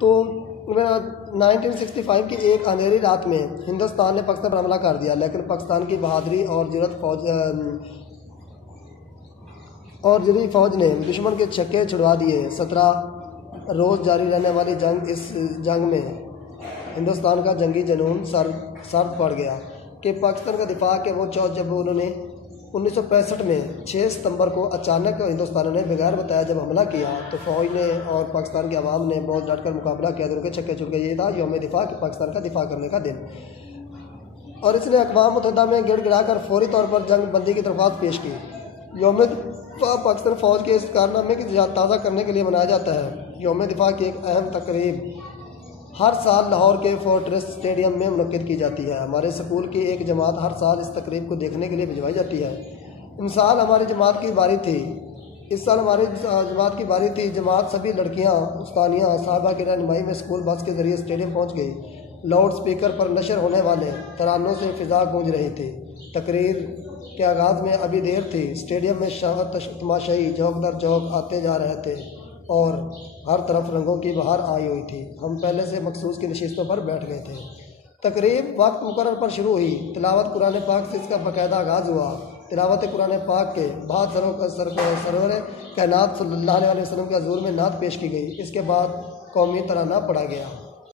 تو 1965 کی ایک اندھیری رات میں ہندوستان نے پاکستان پر حملہ کر دیا، لیکن پاکستان کی بہادری اور جرأت فوج نے دشمن کے چھکے چھڑوا دیے۔ 17 روز جاری رہنے والی اس جنگ میں ہندوستان کا جنگی جنون سرد پڑ گیا کہ پاکستان کا دفاع کے وہ جب انہوں نے 1965 میں 6 ستمبر کو اچانک ہندوستان نے بغیر بتایا جب حملہ کیا تو فوج نے اور پاکستان کی عوام نے بہت ڈٹ کر مقابلہ کیا، دونوں کے چھکے چھڑ گئے۔ یہ تھا یوم دفاع کہ پاکستان کا دفاع کرنے کا دن، اور اس نے اقوام متحدہ میں گڑ گڑا کر فوری طور پر جنگ بندی کی درخواست پیش کی۔ یوم دفاع پاکستان فوج کے اس کارنامے کی یاد تازہ کرنے کے لیے منایا جاتا ہے۔ یوم دفاع کی ایک اہم تقریب ہر سال لاہور کے فورٹریس اسٹیڈیم میں منعقد کی جاتی ہے۔ ہمارے اسکول کی ایک جماعت ہر سال اس تقریب کو دیکھنے کے لیے بھجوائی جاتی ہے۔ اس سال ہماری جماعت کی باری تھی۔ جماعت سبھی لڑکیاں استانیہ صاحبہ کی رہنمائی میں اسکول بس کے ذریعے اسٹیڈیم پہنچ گئی۔ لاؤڈ سپیکر پر نشر ہونے والے ترانوں سے فضا گونج رہی تھی۔ تقریر کے آغاز میں ابھی دیر تھی۔ اسٹیڈیم میں تماشائی چوک در چوک آتے جا رہے تھے اور ہر طرف رنگوں کی بہار آئی ہوئی تھی۔ ہم پہلے سے مخصوص کی نشستوں پر بیٹھ گئے تھے۔ تقریب وقت مقرر پر شروع ہوئی۔ تلاوت قرآن پاک سے اس کا باقاعدہ آغاز ہوا۔ تلاوت قرآن پاک کے بعد سرور کائنات صلی اللہ علیہ وسلم کے حضور میں نعت پیش کی گئی۔ اس کے بعد قومی ترانہ پڑھا گیا۔